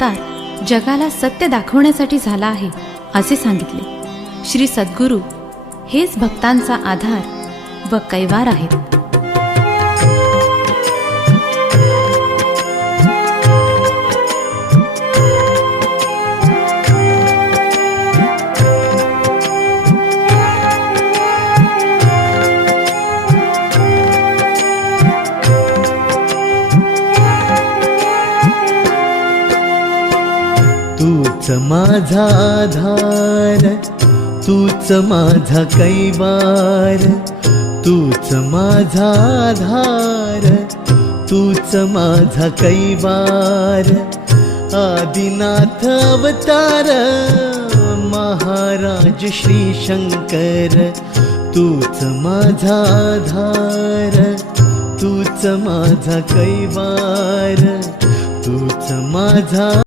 अवतार जगाला सत्य दाखवण्यासाठी झाला आहे असे सांगितले। श्री सद्गुरू हेच भक्तांचा आधार व कैवार आहेत। तूच माझा आधार, तूच माझा कैवार, तूच माझा आधार, तूच माझा कैवार। आदिनाथ अवतार महाराज श्री शंकर, तूच माझा आधार, तूच माझा कैवार, तूच माझा